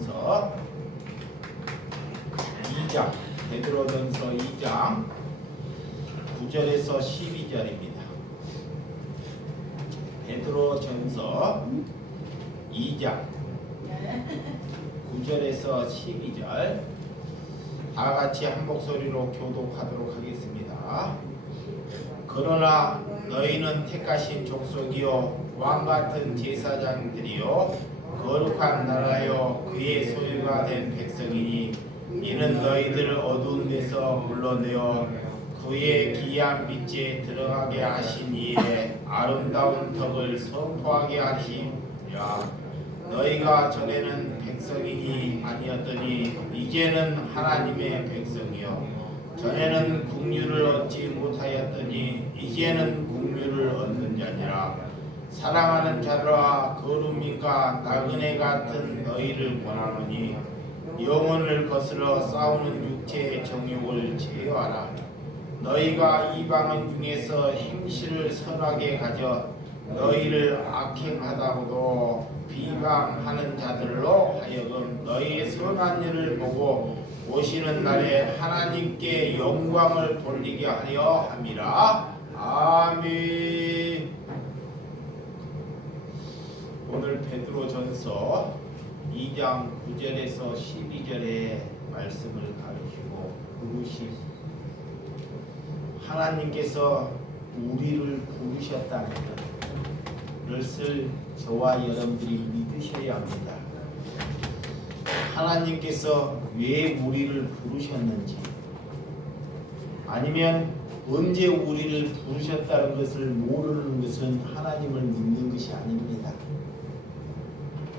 서 2장 베드로전서 2장 9절에서 12절입니다. 베드로전서 2장 9절에서 12절 다 같이 한 목소리로 교독하도록 하겠습니다. 그러나 너희는 택하신 족속이요 왕같은 제사장들이요 거룩한 나라여 그의 소유가 된 백성이니 이는 너희들을 어두운 데서 불러내어 그의 기이한 빛에 들어가게 하신 이의 아름다운 덕을 선포하게 하심이라. 너희가 전에는 백성이니 아니었더니 이제는 하나님의 백성이요 전에는 국류를 얻지 못하였더니 이제는 국류를 얻는 자니라. 사랑하는 자들아 거룩함과 나그네 같은 너희를 권하노니 영혼을 거스러 싸우는 육체의 정욕을 제어하라. 너희가 이방인 중에서 행실을 선하게 가져 너희를 악행하다고도 비방하는 자들로 하여금 너희의 선한 일을 보고 오시는 날에 하나님께 영광을 돌리게 하려 함이라. 아멘. 오늘 베드로전서 2장 9절에서 12절의 말씀을 가르치고 부르신 하나님께서 우리를 부르셨다는 것을 저와 여러분들이 믿으셔야 합니다. 하나님께서 왜 우리를 부르셨는지 아니면 언제 우리를 부르셨다는 것을 모르는 것은 하나님을 믿는 것이 아닙니다.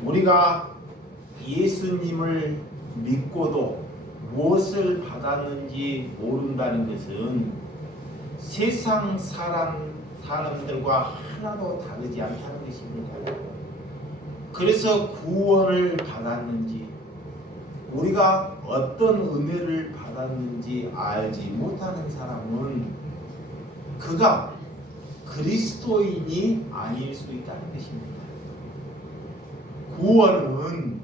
우리가 예수님을 믿고도 무엇을 받았는지 모른다는 것은 세상 사람들과 하나도 다르지 않다는 것입니다. 그래서 구원을 받았는지 우리가 어떤 은혜를 받았는지 알지 못하는 사람은 그가 그리스도인이 아닐 수 있다는 것입니다. 구원은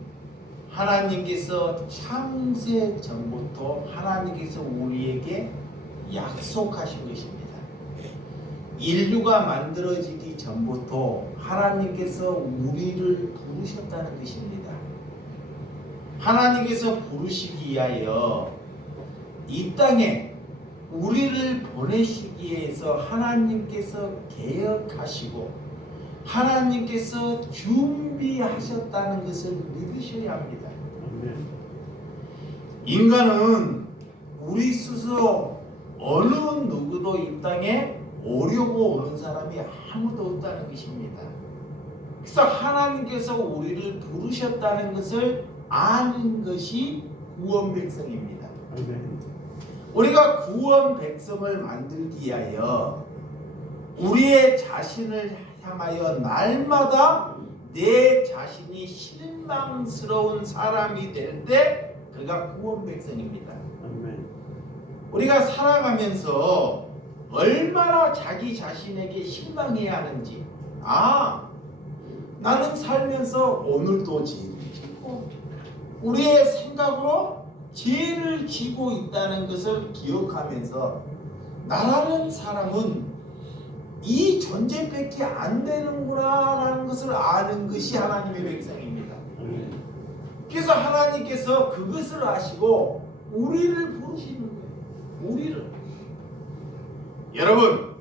하나님께서 창세 전부터 하나님께서 우리에게 약속하신 것입니다. 인류가 만들어지기 전부터 하나님께서 우리를 부르셨다는 것입니다. 하나님께서 부르시기 위하여 이 땅에 우리를 보내시기 위해서 하나님께서 계획하시고 하나님께서 준비하셨다는 것을 믿으셔야 합니다. 인간은 우리 스스로 어느 누구도 이 땅에 오려고 오는 사람이 아무도 없다는 것입니다. 그래서 하나님께서 우리를 부르셨다는 것을 아는 것이 구원 백성입니다. 우리가 구원 백성을 만들기 위하여 우리의 자신을 향하여 날마다 내 자신이 실망스러운 사람이 될 때 그가 구원 백성입니다. 우리가 살아가면서 얼마나 자기 자신에게 실망해야 하는지 나는 살면서 오늘도 죄를 짓고 우리의 생각으로 죄를 지고 있다는 것을 기억하면서 나라는 사람은 이 존재밖에 안 되는구나라는 것을 아는 것이 하나님의 백성입니다. 그래서 하나님께서 그것을 아시고 우리를 부르시는 거예요. 우리를. 여러분,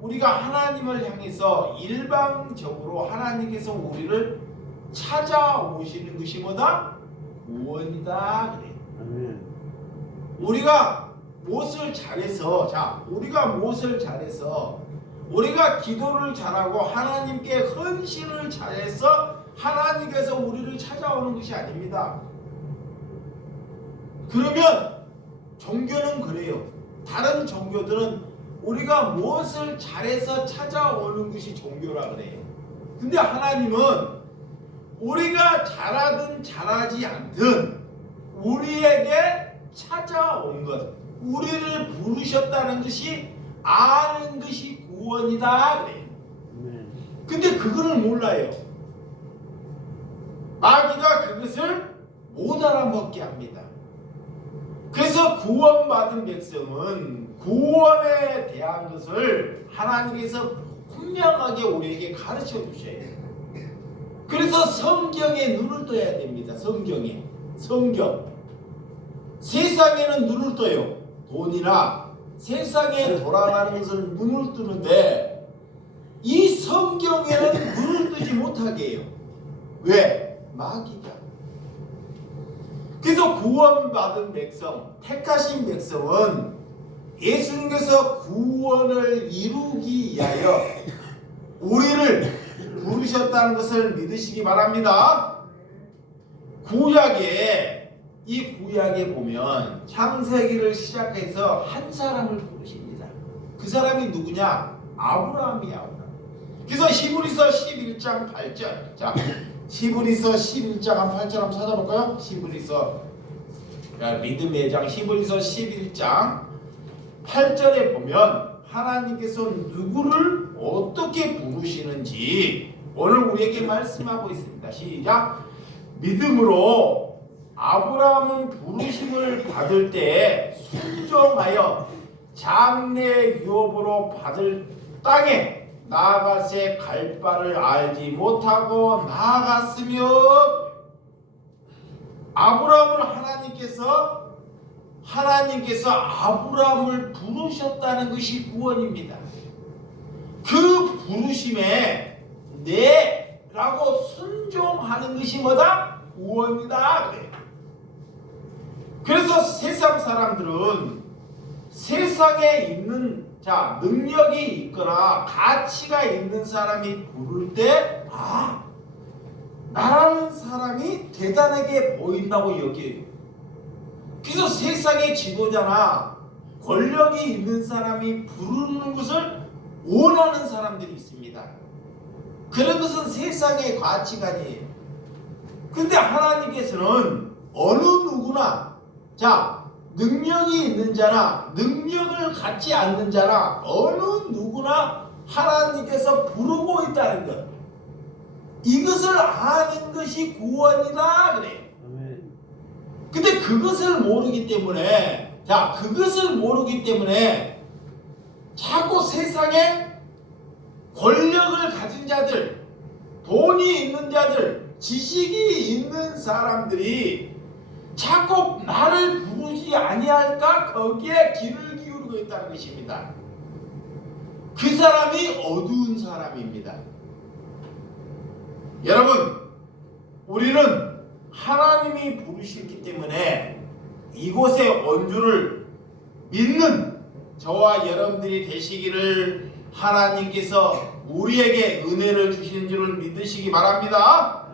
우리가 하나님을 향해서 일방적으로 하나님께서 우리를 찾아오시는 것이 뭐다? 구원이다 그래요. 우리가 무엇을 잘해서 우리가 기도를 잘하고 하나님께 헌신을 잘해서 하나님께서 우리를 찾아오는 것이 아닙니다. 그러면 종교는 그래요. 다른 종교들은 우리가 무엇을 잘해서 찾아오는 것이 종교라 그래요. 근데 하나님은 우리가 잘하든 잘하지 않든 우리에게 찾아온 것, 우리를 부르셨다는 것이 아는 것이 구원이다 그래요. 근데 그거를 몰라요. 마귀가 그것을 못 알아먹게 합니다. 그래서 구원받은 백성은 구원에 대한 것을 하나님께서 분명하게 우리에게 가르쳐 주셔야 돼요. 그래서 성경에 눈을 떠야 됩니다. 성경. 세상에는 눈을 떠요. 돈이나 세상에 돌아가는 것을 눈을 뜨는데 이 성경에는 눈을 뜨지 못하게 해요. 왜? 마귀가. 그래서 구원받은 백성, 택하신 백성은 예수님께서 구원을 이루기 위하여 우리를 부르셨다는 것을 믿으시기 바랍니다. 이 구약에 보면 창세기를 시작해서 한 사람을 부르십니다. 그 사람이 누구냐? 아브라함이야. 그래서 히브리서 11장 8절. 자, 히브리서 11장 한 8절 한번 찾아볼까요? 히브리서 믿음의 장 히브리서 11장 8절에 보면 하나님께서 누구를 어떻게 부르시는지 오늘 우리에게 말씀하고 있습니다. 시작. 믿음으로 아브라함은 부르심을 받을 때 순종하여 장래 유업으로 받을 땅에 나아가세 갈 바를 알지 못하고 나아갔으며 아브라함을 하나님께서 아브라함을 부르셨다는 것이 구원입니다. 그 부르심에 네라고 순종하는 것이 뭐다? 구원이다. 그래. 그래서 세상 사람들은 세상에 있는 능력이 있거나 가치가 있는 사람이 부를 때 나라는 사람이 대단하게 보인다고 여겨요. 그래서 세상의 지도자나 권력이 있는 사람이 부르는 것을 원하는 사람들이 있습니다. 그런 것은 세상의 가치관이에요. 그런데 하나님께서는 어느 누구나 능력이 있는 자나 능력을 갖지 않는 자나 어느 누구나 하나님께서 부르고 있다는 것, 이것을 아는 것이 구원이다 그래. 근데 그것을 모르기 때문에 자꾸 세상에 권력을 가진 자들, 돈이 있는 자들, 지식이 있는 사람들이 자꾸 나를 부르지 아니할까 거기에 귀를 기울이고 있다는 것입니다. 그 사람이 어두운 사람입니다. 여러분, 우리는 하나님이 부르셨기 때문에 이곳에 온 줄을 믿는 저와 여러분들이 되시기를 하나님께서 우리에게 은혜를 주신 줄을 믿으시기 바랍니다.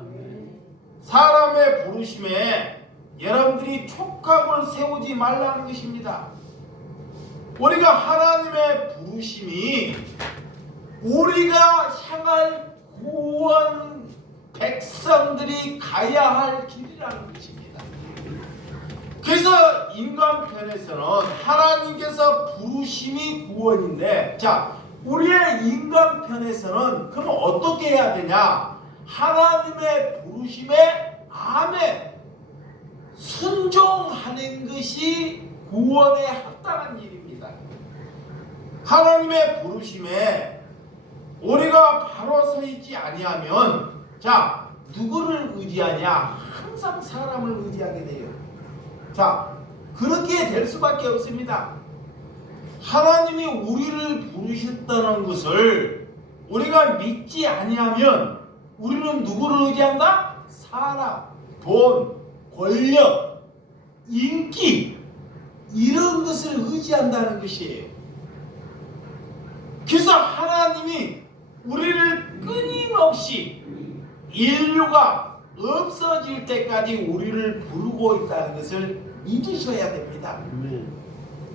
사람의 부르심에 여러분들이 촉각을 세우지 말라는 것입니다. 우리가 하나님의 부르심이 우리가 향할 구원 백성들이 가야 할 길이라는 것입니다. 그래서 인간편에서는 하나님께서 부르심이 구원인데, 우리의 인간편에서는 그럼 어떻게 해야 되냐? 하나님의 부르심에 아멘 순종하는 것이 구원에 합당한 일입니다. 하나님의 부르심에 우리가 바로 서 있지 아니하면 누구를 의지하냐? 항상 사람을 의지하게 돼요. 그렇게 될 수밖에 없습니다. 하나님이 우리를 부르셨다는 것을 우리가 믿지 아니하면 우리는 누구를 의지한다? 사람, 돈, 권력, 인기, 이런 것을 의지한다는 것이에요. 그래서 하나님이 우리를 끊임없이 인류가 없어질 때까지 우리를 부르고 있다는 것을 믿으셔야 됩니다.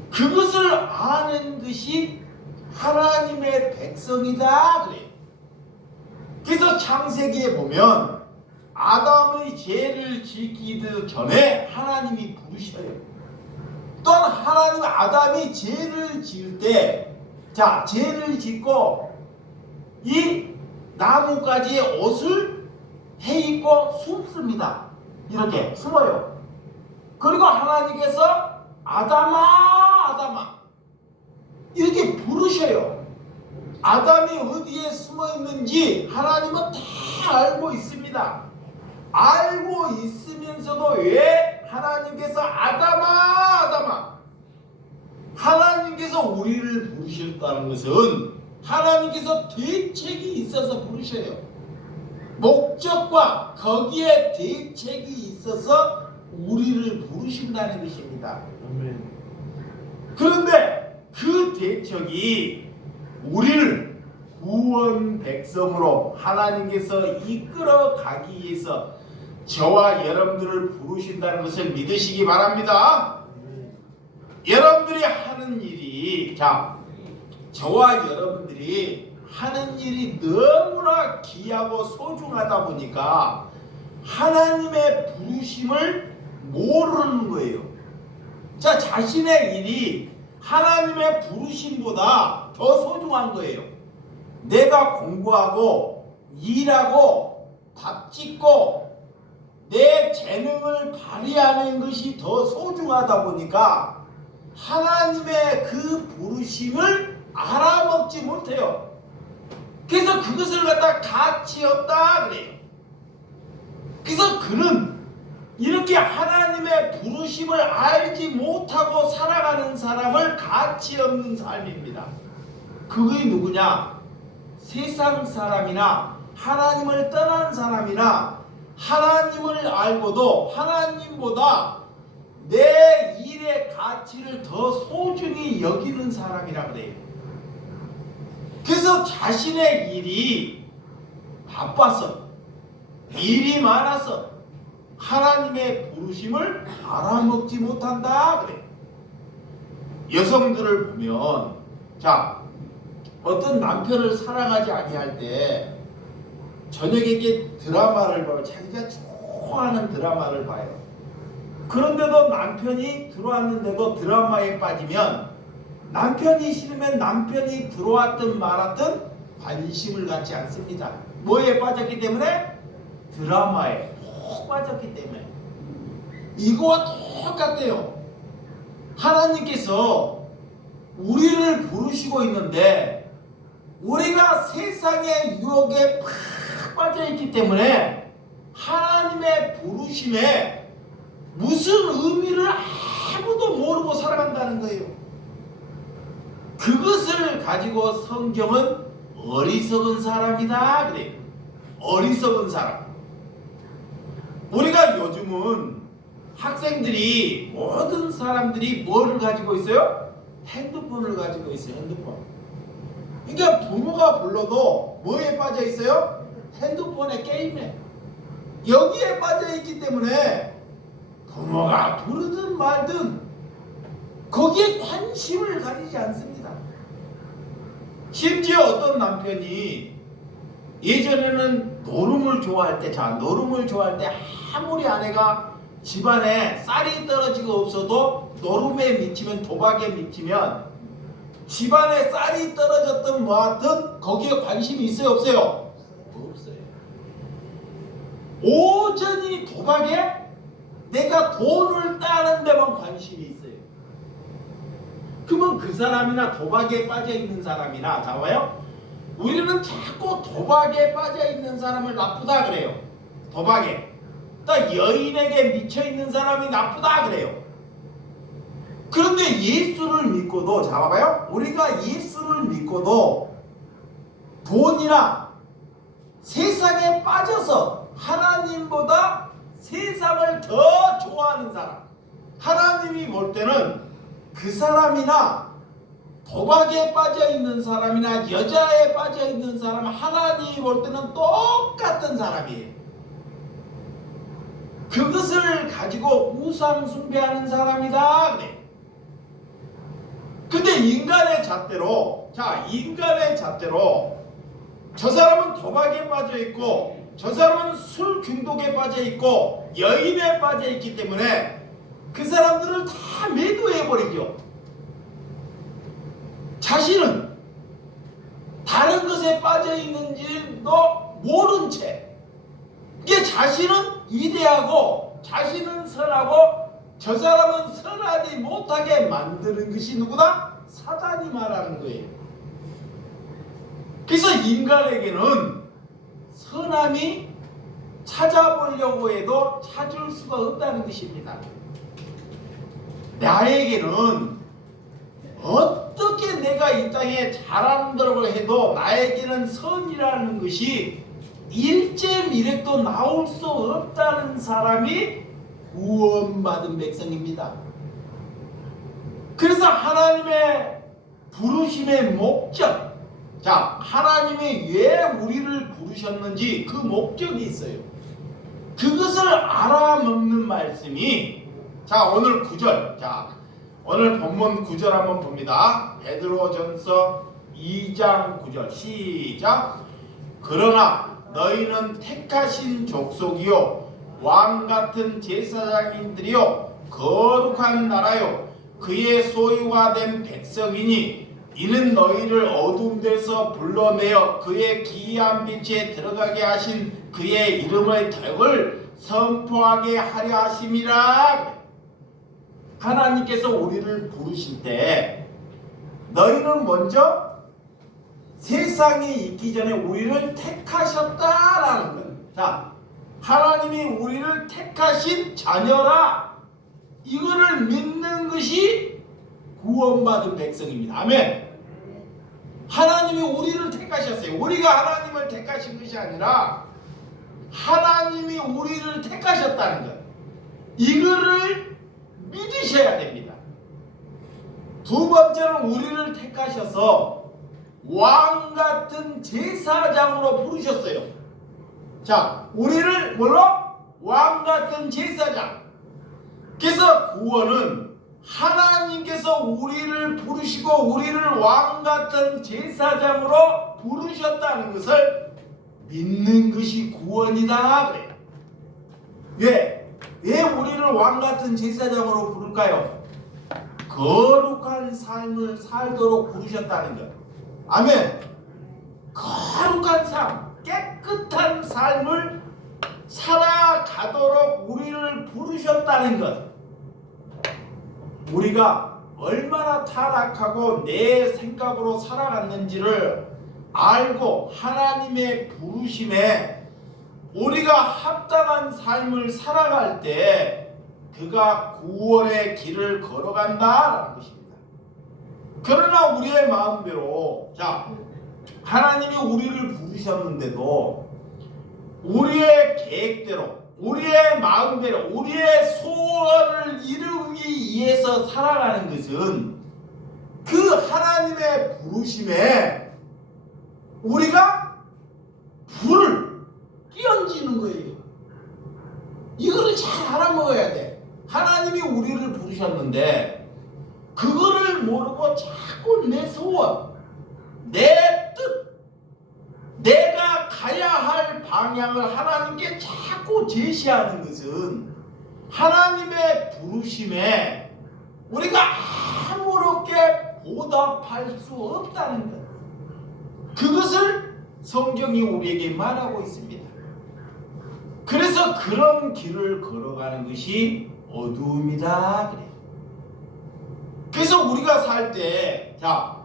그것을 아는 것이 하나님의 백성이다 그래요. 그래서 창세기에 보면 아담의 죄를 짓기도 전에 하나님이 부르셔요. 또한 하나님 아담이 죄를 지을 때 죄를 짓고 이 나뭇가지의 옷을 해 있고 숨습니다. 이렇게 숨어요. 그리고 하나님께서 아담아 아담아 이렇게 부르셔요. 아담이 어디에 숨어 있는지 하나님은 다 알고 있습니다. 알고 있으면서도 왜 하나님께서 아담아 아담아 하나님께서 우리를 부르셨다는 것은 하나님께서 대책이 있어서 부르셔요. 목적과 거기에 대책이 있어서 우리를 부르신다는 것입니다. 그런데 그 대책이 우리를 구원 백성으로 하나님께서 이끌어 가기 위해서 저와 여러분들을 부르신다는 것을 믿으시기 바랍니다. 여러분들이 하는 일이 저와 여러분들이 하는 일이 너무나 귀하고 소중하다 보니까 하나님의 부르심을 모르는 거예요. 자신의 일이 하나님의 부르심보다 더 소중한 거예요. 내가 공부하고 일하고 밥 짓고 내 재능을 발휘하는 것이 더 소중하다 보니까 하나님의 그 부르심을 알아먹지 못해요. 그래서 그것을 갖다 가치 없다 그래요. 그래서 그는 이렇게 하나님의 부르심을 알지 못하고 살아가는 사람을 가치 없는 삶입니다. 그게 누구냐? 세상 사람이나 하나님을 떠난 사람이나 하나님을 알고도 하나님보다 내 일의 가치를 더 소중히 여기는 사람이라 그래요. 그래서 자신의 일이 바빠서 일이 많아서 하나님의 부르심을 알아먹지 못한다 그래요. 여성들을 보면 어떤 남편을 사랑하지 아니할 때 저녁에 이렇게 드라마를 봐요. 자기가 좋아하는 드라마를 봐요. 그런데도 남편이 들어왔는데도 드라마에 빠지면 남편이 싫으면 남편이 들어왔든 말았든 관심을 갖지 않습니다. 뭐에 빠졌기 때문에? 드라마에 푹 빠졌기 때문에. 이거와 똑같아요. 하나님께서 우리를 부르시고 있는데 우리가 세상의 유혹에 푹 빠져있기 때문에 하나님의 부르심에 무슨 의미를 아무도 모르고 살아간다는 거예요. 그것을 가지고 성경은 어리석은 사람이다 그래요. 어리석은 사람. 우리가 요즘은 학생들이 모든 사람들이 뭐를 가지고 있어요? 핸드폰을 가지고 있어요. 핸드폰. 그러니까 부모가 불러도 뭐에 빠져 있어요? 핸드폰에 게임에. 여기에 빠져 있기 때문에 부모가 부르든 말든 거기에 관심을 가지지 않습니다. 심지어 어떤 남편이 예전에는 노름을 좋아할 때, 노름을 좋아할 때 아무리 아내가 집안에 쌀이 떨어지고 없어도 노름에 미치면, 도박에 미치면 집안에 쌀이 떨어졌든 뭐하든 거기에 관심이 있어요 없어요? 없어요. 오전이 도박에 내가 돈을 따는 데만 관심이 있어요. 그러면 그 사람이나 도박에 빠져 있는 사람이나 자와요? 우리는 자꾸 도박에 빠져 있는 사람을 나쁘다 그래요. 도박에. 또 여인에게 미쳐 있는 사람이 나쁘다 그래요. 그런데 예수를 믿고도 자봐요. 우리가 예수를 믿고도 돈이나 세상에 빠져서 하나님보다 세상을 더 좋아하는 사람, 하나님이 볼 때는 그 사람이나 도박에 빠져 있는 사람이나 여자에 빠져 있는 사람, 하나님이 볼 때는 똑같은 사람이에요. 그것을 가지고 우상 숭배하는 사람이다 그래. 근데 인간의 잣대로, 인간의 잣대로 저 사람은 도박에 빠져 있고 저 사람은 술 중독에 빠져 있고 여인에 빠져 있기 때문에 그 사람들을 다 매도해 버리죠. 자신은 다른 것에 빠져 있는지도 모른 채 이게 자신은 위대하고 자신은 선하고 저 사람은 선하지 못하게 만드는 것이 누구다? 사단이 말하는 거예요. 그래서 인간에게는 선함이 찾아보려고 해도 찾을 수가 없다는 것입니다. 나에게는 어떻게 내가 이 땅에 잘한다고 해도 나에게는 선이라는 것이 일제미력도 나올 수 없다는 사람이 구원받은 백성입니다. 그래서 하나님의 부르심의 목적, 자, 하나님이 왜 우리를 부르셨는지 그 목적이 있어요. 그것을 알아먹는 말씀이, 자, 오늘 9절, 자, 오늘 본문 9절 한번 봅니다. 베드로전서 2장 9절 시작. 그러나 너희는 택하신 족속이요 왕같은 제사장인들이요 거룩한 나라요 그의 소유가 된 백성이니 이는 너희를 어두운 데서 불러내어 그의 기이한 빛에 들어가게 하신 그의 이름의 덕을 선포하게 하려 하심이라. 하나님께서 우리를 부르실 때 너희는 먼저 세상에 있기 전에 우리를 택하셨다라는 거예요. 자, 하나님이 우리를 택하신 자녀라, 이거를 믿는 것이 구원받은 백성입니다. 아멘. 하나님이 우리를 택하셨어요. 우리가 하나님을 택하신 것이 아니라 하나님이 우리를 택하셨다는 것, 이거를 믿으셔야 됩니다. 두 번째는 우리를 택하셔서 왕같은 제사장으로 부르셨어요. 자, 우리를 뭘로? 왕같은 제사장. 그래서 구원은 하나님께서 우리를 부르시고 우리를 왕같은 제사장으로 부르셨다는 것을 믿는 것이 구원이다 그래요. 왜 우리를 왕같은 제사장으로 부를까요? 거룩한 삶을 살도록 부르셨다는 것. 아멘. 거룩한 삶, 깨끗한 삶을 살아가도록 우리를 부르셨다는 것. 우리가 얼마나 타락하고 내 생각으로 살아갔는지를 알고 하나님의 부르심에 우리가 합당한 삶을 살아갈 때 그가 구원의 길을 걸어간다라는 것입니다. 그러나 우리의 마음대로, 자, 하나님이 우리를 부르셨는데도 우리의 계획대로, 우리의 마음대로, 우리의 소원을 이루기 위해서 살아가는 것은 그 하나님의 부르심에 우리가 불을 끼얹는 거예요. 이거를 잘 알아먹어야 돼. 하나님이 우리를 부르셨는데 그거를 모르고 자꾸 내 소원, 내 뜻, 내가 가야 할 방향을 하나님께 자꾸 제시하는 것은 하나님의 부르심에 우리가 아무렇게 보답할 수 없다는 것. 그것을 성경이 우리에게 말하고 있습니다. 그래서 그런 길을 걸어가는 것이 어두움이다 그래요. 그래서 우리가 살 때, 자,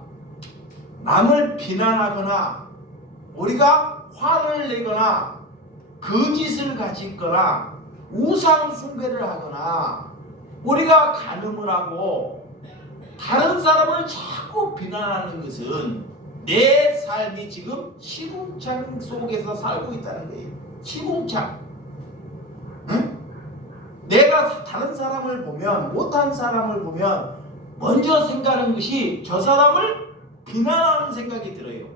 남을 비난하거나 우리가 화를 내거나 거짓을 가짓거나 우상 숭배를 하거나 우리가 간음을 하고 다른 사람을 자꾸 비난하는 것은 내 삶이 지금 시궁창 속에서 살고 있다는 거예요. 시궁창. 응? 내가 다른 사람을 보면, 못한 사람을 보면 먼저 생각하는 것이 저 사람을 비난하는 생각이 들어요.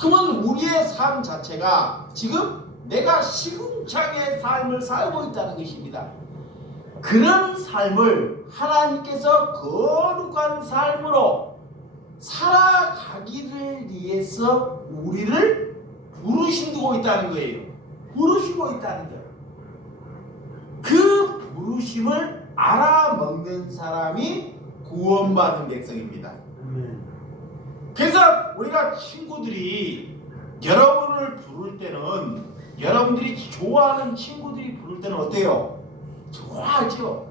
그러면 우리의 삶 자체가 지금 내가 시궁창의 삶을 살고 있다는 것입니다. 그런 삶을 하나님께서 거룩한 삶으로 살아가기를 위해서 우리를 부르시고 있다는 거예요. 부르시고 있다는 거예요. 그 부르심을 알아먹는 사람이 구원받은 백성입니다. 그래서 우리가 친구들이 여러분을 부를 때는 여러분들이 좋아하는 친구들이 부를 때는 어때요? 좋아하죠.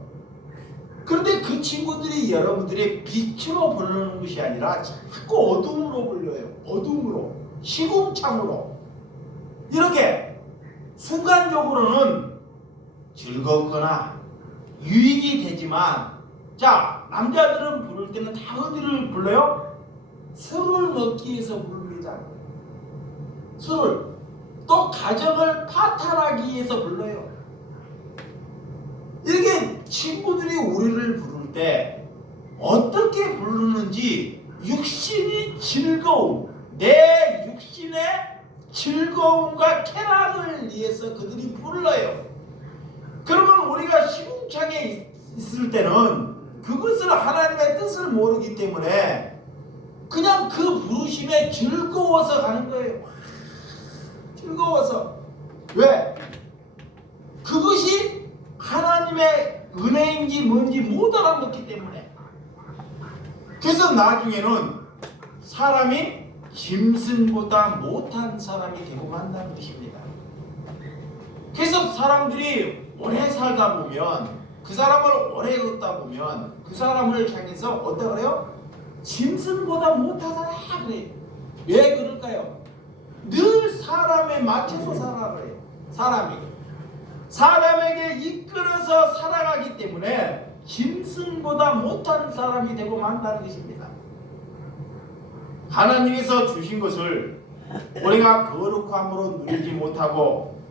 그런데 그 친구들이 여러분들의 빛으로 부르는 것이 아니라 자꾸 어둠으로 불려요. 어둠으로, 시궁창으로. 이렇게 순간적으로는 즐겁거나 유익이 되지만, 자, 남자들은 부를 때는 다 어디를 불러요? 술을 먹기 위해서 부릅니다. 술을. 또 가정을 파탄하기 위해서 불러요. 이렇게 친구들이 우리를 부를 때 어떻게 부르는지, 육신이 즐거움, 내 육신의 즐거움과 쾌락을 위해서 그들이 불러요. 그러면 우리가 시궁창에 있을 때는 그것을 하나님의 뜻을 모르기 때문에 그냥 그 부르심에 즐거워서 가는 거예요. 즐거워서. 왜? 그것이 하나님의 은혜인지 뭔지 못 알아먹기 때문에. 그래서 나중에는 사람이 짐승보다 못한 사람이 되고 만다는 것입니다. 그래서 사람들이 오래 살다 보면, 그 사람을 오래 걷다 보면 그 사람을 향해서 어떻게 그래요? 짐승보다 못하다 그래요. 왜 그럴까요? 늘 사람에 맞춰서 살아가요. 사람에게 이끌어서 살아가기 때문에 짐승보다 못한 사람이 되고 만다는 것입니다. 하나님께서 주신 것을 우리가 거룩함으로 누리지 못하고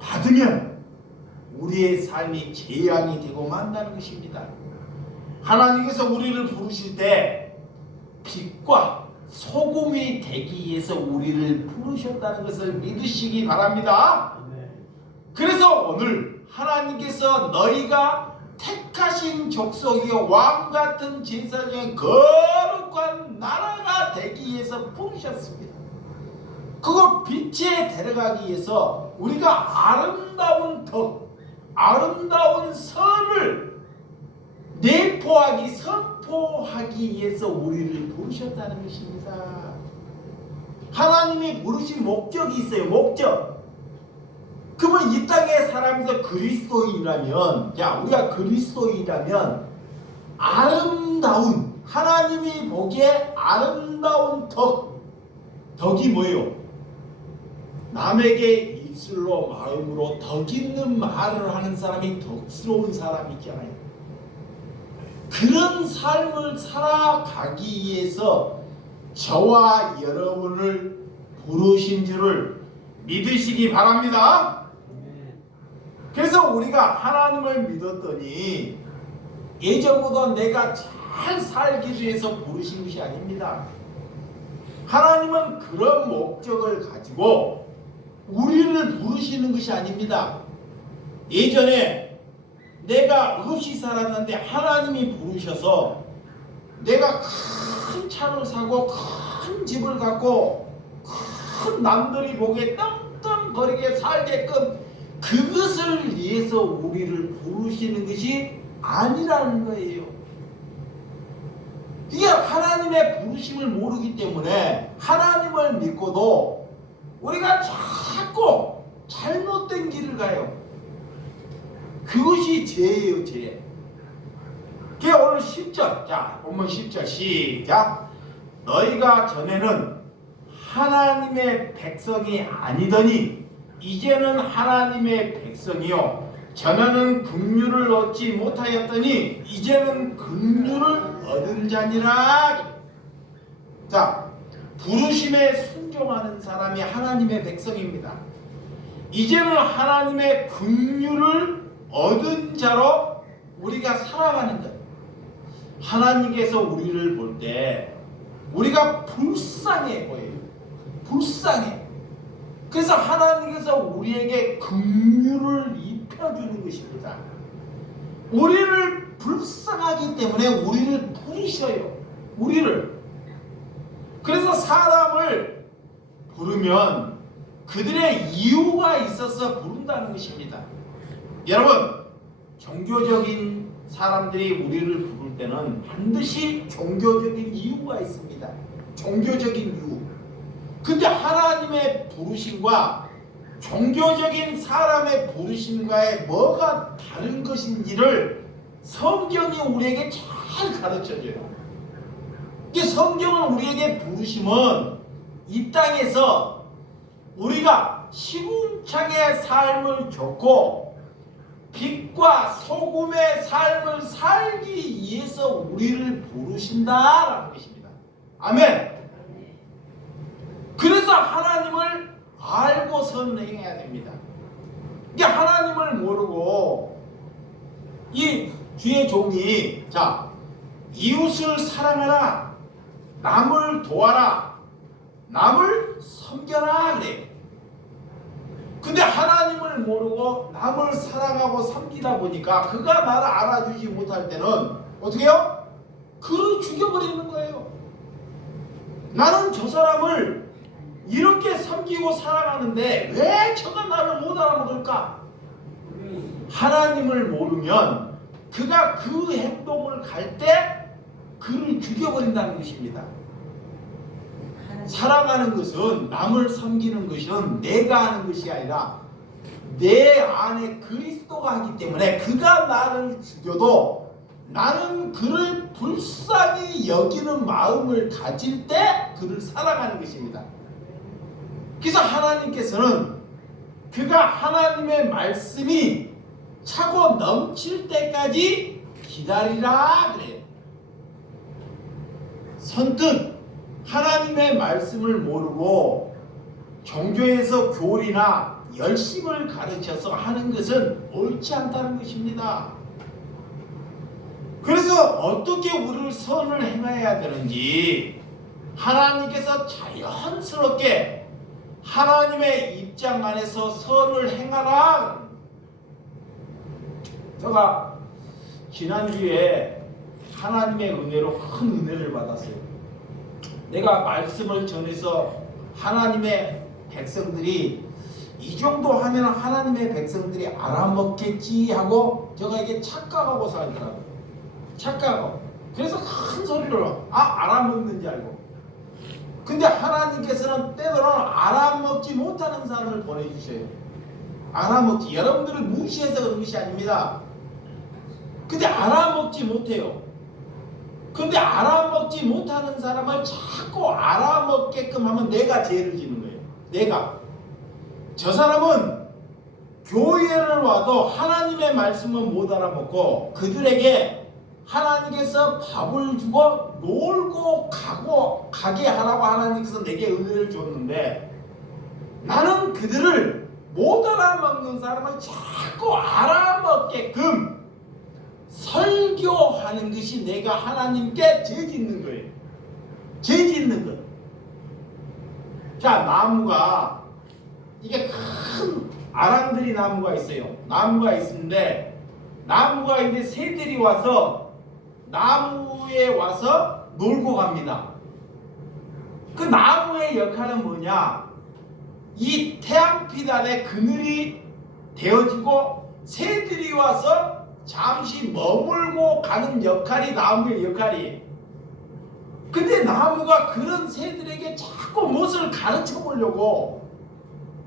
받으면 우리의 삶이 재앙이 되고 만다는 것입니다. 하나님께서 우리를 부르실 때 빛과 소금이 되기 위해서 우리를 부르셨다는 것을 믿으시기 바랍니다. 그래서 오늘 하나님께서 너희가 택하신 족속이요 왕같은 제사장의 거룩한 나라가 되기 위해서 부르셨습니다. 그걸 빛에 데려가기 위해서 우리가 아름다운 덕, 아름다운 선을 내포하기, 선포하기 위해서 우리를 부르셨다는 것입니다. 하나님이 부르신 목적이 있어요. 목적. 그러면 이 땅에 살아면서 그리스도인이라면, 자, 우리가 그리스도인이라면 아름다운, 하나님이 보기에 아름다운 덕이 뭐예요? 남에게 입술로 마음으로 덕 있는 말을 하는 사람이 덕스러운 사람이잖아요. 그런 삶을 살아가기 위해서 저와 여러분을 부르신 줄을 믿으시기 바랍니다. 그래서 우리가 하나님을 믿었더니 예전보다 내가 잘 살기 위해서 부르신 것이 아닙니다. 하나님은 그런 목적을 가지고 우리를 부르시는 것이 아닙니다. 예전에 내가 없이 살았는데 하나님이 부르셔서 내가 큰 차를 사고 큰 집을 갖고 큰 남들이 보기에 떵떵거리게 살게끔 그것을 위해서 우리를 부르시는 것이 아니라는 거예요. 이게 하나님의 부르심을 모르기 때문에 하나님을 믿고도 우리가 자꾸 잘못된 길을 가요. 그것이 죄예요, 죄. 그게 오늘 10절, 자, 본문 10절 시작. 너희가 전에는 하나님의 백성이 아니더니 이제는 하나님의 백성이요 전에는 긍휼을 얻지 못하였더니 이제는 긍휼을 얻은 자니라. 자, 부르심에 순종하는 사람이 하나님의 백성입니다. 이제는 하나님의 긍휼을 얻은 자로 우리가 살아가는 것. 하나님께서 우리를 볼 때 우리가 불쌍해 보여요. 불쌍해. 그래서 하나님께서 우리에게 긍휼을 입혀주는 것입니다. 우리를 불쌍하기 때문에 우리를 부르셔요. 우리를. 그래서 사람을 부르면 그들의 이유가 있어서 부른다는 것입니다. 여러분, 종교적인 사람들이 우리를 부를 때는 반드시 종교적인 이유가 있습니다. 종교적인 이유. 근데 하나님의 부르심과 종교적인 사람의 부르심과의 뭐가 다른 것인지를 성경이 우리에게 잘 가르쳐줘요. 이 성경은 우리에게 부르심은 이 땅에서 우리가 시궁창의 삶을 줬고 빛과 소금의 삶을 살기 위해서 우리를 부르신다라는 것입니다. 아멘. 그래서 하나님을 알고선 행해야 됩니다. 이게 하나님을 모르고 이 주의 종이 이웃을 사랑하라, 남을 도와라, 남을 섬겨라 그래요. 근데 하나님을 모르고 남을 사랑하고 섬기다 보니까 그가 나를 알아주지 못할 때는 어떻게 해요? 그를 죽여버리는 거예요. 나는 저 사람을 이렇게 섬기고 사랑하는데 왜 저가 나를 못 알아먹을까? 하나님을 모르면 그가 그 행동을 갈 때 그를 죽여버린다는 것입니다. 사랑하는 것은, 남을 섬기는 것은 내가 하는 것이 아니라 내 안에 그리스도가 하기 때문에 그가 나를 죽여도 나는 그를 불쌍히 여기는 마음을 가질 때 그를 사랑하는 것입니다. 그래서 하나님께서는 그가 하나님의 말씀이 차고 넘칠 때까지 기다리라 그래요. 선뜻 하나님의 말씀을 모르고 종교에서 교리나 열심을 가르쳐서 하는 것은 옳지 않다는 것입니다. 그래서 어떻게 우리를 선을 행해야 되는지 하나님께서 자연스럽게 하나님의 입장 안에서 선을 행하라. 제가 지난주에 하나님의 은혜로 큰 은혜를 받았어요. 내가 말씀을 전해서 하나님의 백성들이 이 정도 하면 하나님의 백성들이 알아먹겠지 하고 제가 이게 착각하고 살더라고요. 착각하고. 그래서 큰 소리를 알아먹는지 알고. 근데 하나님께서는 때로는 알아먹지 못하는 사람을 보내주셔요. 알아먹지. 여러분들을 무시해서 그런 것이 아닙니다. 근데 알아먹지 못해요. 근데 알아먹지 못하는 사람을 자꾸 알아먹게끔 하면 내가 죄를 지는 거예요. 내가. 저 사람은 교회를 와도 하나님의 말씀은 못 알아먹고 그들에게 하나님께서 밥을 주고 놀고 가게 하라고 하나님께서 내게 은혜를 줬는데 나는 그들을 못 알아먹는 사람을 자꾸 알아먹게끔 설교하는 것이 내가 하나님께 죄짓는 거예요. 죄짓는 것. 자, 나무가 이게 큰 아랑드리 나무가 있어요. 나무가 있는데 나무가 이제 새들이 와서 나무에 와서 놀고 갑니다. 그 나무의 역할은 뭐냐? 이 태양빛 아래 그늘이 되어지고 새들이 와서 잠시 머물고 가는 역할이 나무의 역할이에요. 근데 나무가 그런 새들에게 자꾸 무엇을 가르쳐 보려고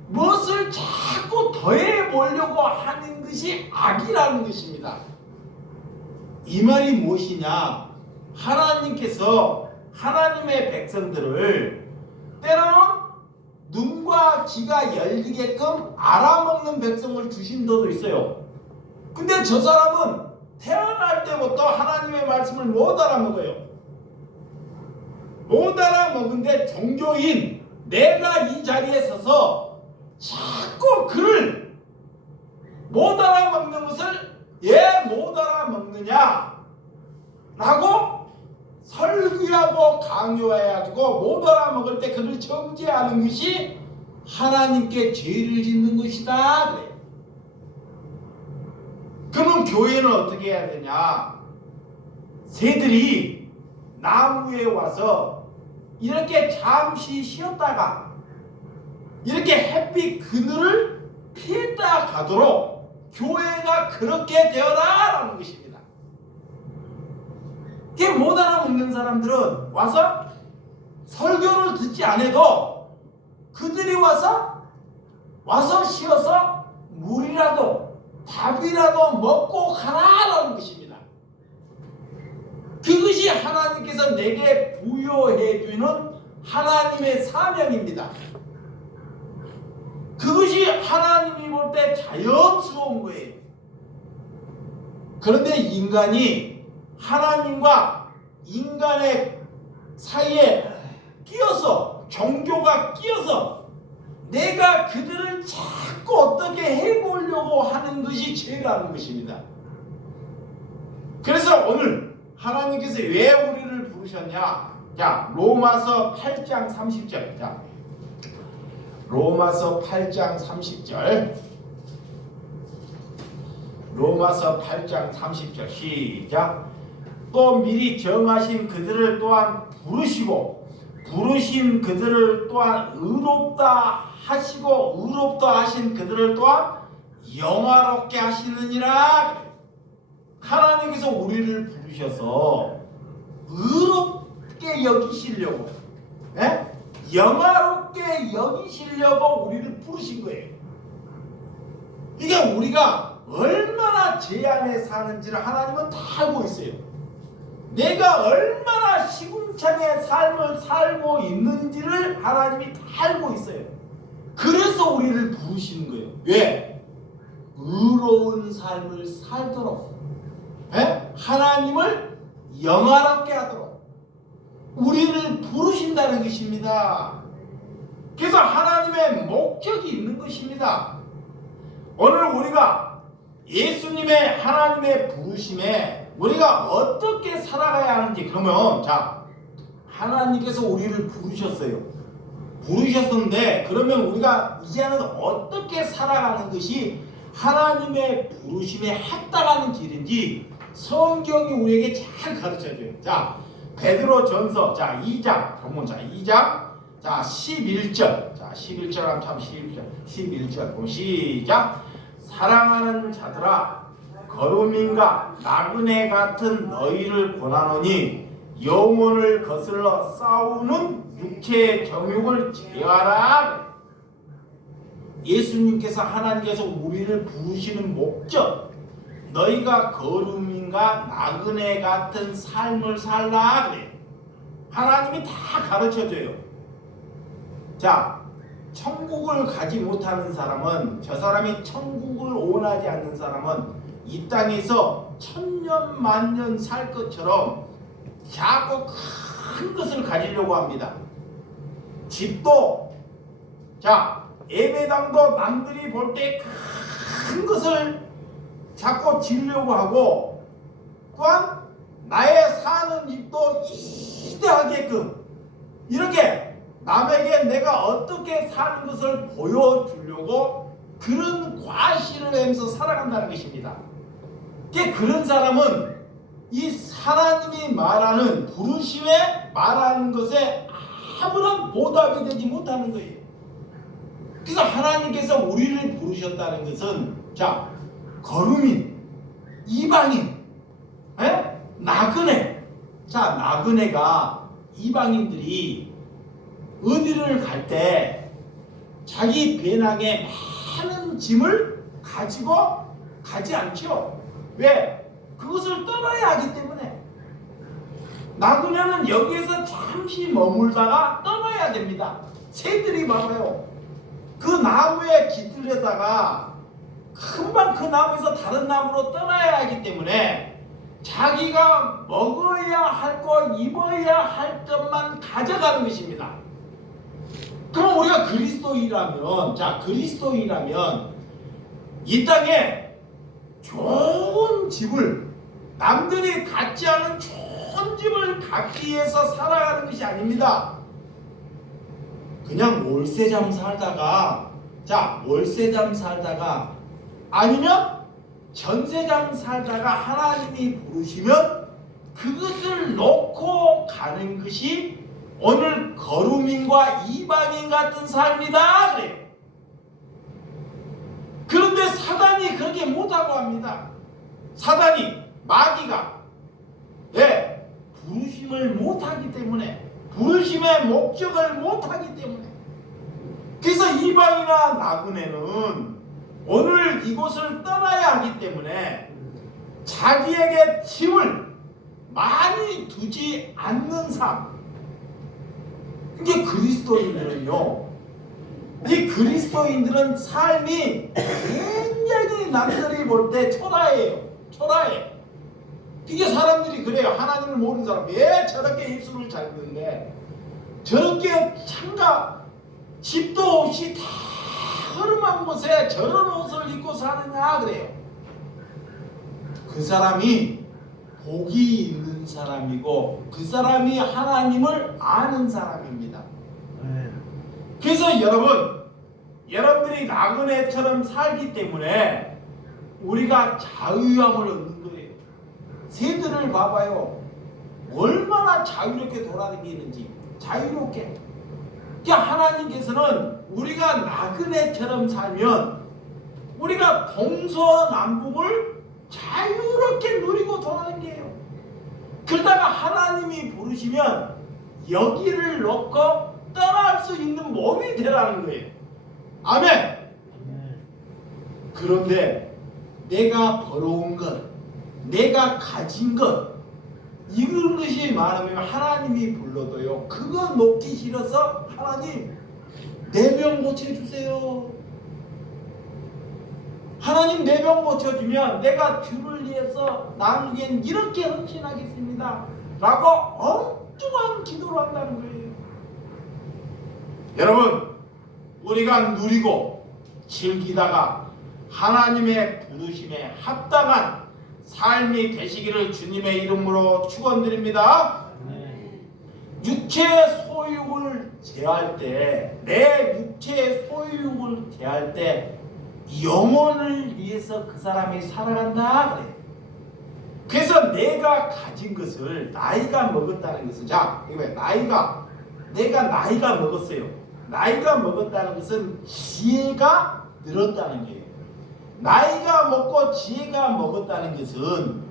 무엇을 자꾸 더해 보려고 하는 것이 악이라는 것입니다. 이 말이 무엇이냐? 하나님께서 하나님의 백성들을 때로는 눈과 귀가 열리게끔 알아먹는 백성을 주신 도도 있어요. 근데 저 사람은 태어날 때부터 하나님의 말씀을 못 알아먹어요. 못 알아먹은데 종교인 내가 이 자리에 서서 자꾸 그를 못 알아먹는 것을 왜 못 알아먹느냐 라고 설교하고 강요해가지고 못 알아먹을 때 그를 정죄하는 것이 하나님께 죄를 짓는 것이다. 그러면 교회는 어떻게 해야 되냐? 새들이 나무에 와서 이렇게 잠시 쉬었다가 이렇게 햇빛 그늘을 피했다 가도록 교회가 그렇게 되어라 라는 것입니다. 이게 못 알아먹는 사람들은 와서 설교를 듣지 않아도 그들이 와서 와서 쉬어서 물이라도 밥이라도 먹고 가라라는 것입니다. 그것이 하나님께서 내게 부여해 주는 하나님의 사명입니다. 그것이 하나님이 볼 때 자연스러운 거예요. 그런데 인간이 하나님과 인간의 사이에 끼어서, 종교가 끼어서 내가 그들을 자꾸 어떻게 해보려고 하는 것이 죄라는 것입니다. 그래서 오늘 하나님께서 왜 우리를 부르셨냐? 자, 로마서 8장 30절. 자, 로마서 8장 30절. 로마서 8장 30절 시작. 또 미리 정하신 그들을 또한 부르시고 부르신 그들을 또한 의롭다 하시고 의롭다 하신 그들을 또한 영화롭게 하시느니라. 하나님께서 우리를 부르셔서 의롭게 여기시려고, 영화롭게 여기시려고 우리를 부르신 거예요. 이게 우리가 얼마나 죄 안에 사는지를 하나님은 다 알고 있어요. 내가 얼마나 시궁창의 삶을 살고 있는지를 하나님이 다 알고 있어요. 그래서 우리를 부르시는 거예요. 왜? 의로운 삶을 살도록, 하나님을 영화롭게 하도록 우리를 부르신다는 것입니다. 그래서 하나님의 목적이 있는 것입니다. 오늘 우리가 예수님의 하나님의 부르심에 우리가 어떻게 살아가야 하는지, 그러면 자, 하나님께서 우리를 부르셨어요. 부르셨는데 그러면 우리가 이제는 어떻게 살아가는 것이 하나님의 부르심에 합당하는 길인지 성경이 우리에게 잘 가르쳐줘요. 자, 베드로전서 2장 본문 2장 11절. 자, 11절 하면 참 11절 보면 시작. 사랑하는 자들아, 거루민과 나그네 같은 너희를 권하노니 영혼을 거슬러 싸우는 육체의 정욕을 제하라. 예수님께서, 하나님께서 우리를 부르시는 목적, 너희가 거루민과 나그네 같은 삶을 살라 그래요. 하나님이 다 가르쳐줘요. 자, 천국을 가지 못하는 사람은, 저 사람이 천국을 원하지 않는 사람은 이 땅에서 천년 만년 살 것처럼 자꾸 큰 것을 가지려고 합니다. 집도, 자, 예배당도 남들이 볼 때 큰 것을 자꾸 지으려고 하고, 또한 나의 사는 집도 이대하게끔 이렇게 남에게 내가 어떻게 사는 것을 보여주려고 그런 과시를 하면서 살아간다는 것입니다. 그런 사람은 이 하나님이 말하는 부르심에 말하는 것에 아무런 보답이 되지 못하는 거예요. 그래서 하나님께서 우리를 부르셨다는 것은, 자, 거루민, 이방인, 나그네. 자, 나그네가, 이방인들이 어디를 갈 때 자기 배낭에 많은 짐을 가지고 가지 않죠. 왜? 그것을 떠나야 하기 때문에. 나그네는 여기에서 잠시 머물다가 떠나야 됩니다. 새들이 봐봐요. 그 나무에 깃들려다가 금방 그 나무에서 다른 나무로 떠나야 하기 때문에 자기가 먹어야 할 것, 입어야 할 것만 가져가는 것입니다. 그럼 우리가 그리스도인이라면, 자, 그리스도인이라면 이 땅에 좋은 집을, 남들이 갖지 않은 좋은 집을 갖기 위해서 살아가는 것이 아닙니다. 그냥 월세잠 살다가, 자, 월세잠 살다가 아니면 전세잠 살다가 하나님이 부르시면 그것을 놓고 가는 것이 오늘 거루민과 이방인 같은 삶이다 그래요. 그런데 사단이 그렇게 못하고 합니다. 사단이, 마귀가 부르심을 못하기 때문에, 부르심의 목적을 못하기 때문에 그래서 이방이나 나그네는 오늘 이곳을 떠나야 하기 때문에 자기에게 짐을 많이 두지 않는 삶. 이게 그리스도인들은요, 이 그리스도인들은 삶이 굉장히 남들이 볼 때 초라해요. 초라해. 이게 사람들이 그래요. 하나님을 모르는 사람. 왜 저렇게 예수를 잘 믿는데 저렇게 참가 집도 없이 다 허름한 곳에 저런 옷을 입고 사느냐 그래요. 그 사람이 복이 있는 사람이고 그 사람이 하나님을 아는 사람입니다. 그래서 여러분들이 나그네처럼 살기 때문에 우리가 자유함을 얻는 거예요. 새들을 봐봐요. 얼마나 자유롭게 돌아다니는지. 자유롭게. 그러니까 하나님께서는 우리가 나그네처럼 살면 우리가 동서남북을 자유롭게 누리고 돌아다녀요. 그러다가 하나님이 부르시면 여기를 놓고 떠날 수 있는 몸이 되라는 거예요. 아멘. 그런데 내가 벌어온 것, 내가 가진 것, 이런 것이 많으면 하나님이 불러도요, 그거 놓기 싫어서 하나님 내 병 고쳐주세요. 하나님 내 병 고쳐주면 내가 주를 위해서 나누기엔 이렇게 헌신하겠습니다 라고 엉뚱한 기도를 한다는 거예요. 여러분, 우리가 누리고 즐기다가 하나님의 부르심에 합당한 삶이 되시기를 주님의 이름으로 축원드립니다. 육체의 소유를 제할 때, 내 육체의 소유를 제할 때 영혼을 위해서 그 사람이 살아간다 그래. 그래서 내가 가진 것을 나이가 먹었다는 것은, 자 이거 내가 나이가 먹었어요. 나이가 먹었다는 것은 지혜가 늘었다는 거예요. 나이가 먹고 지혜가 먹었다는 것은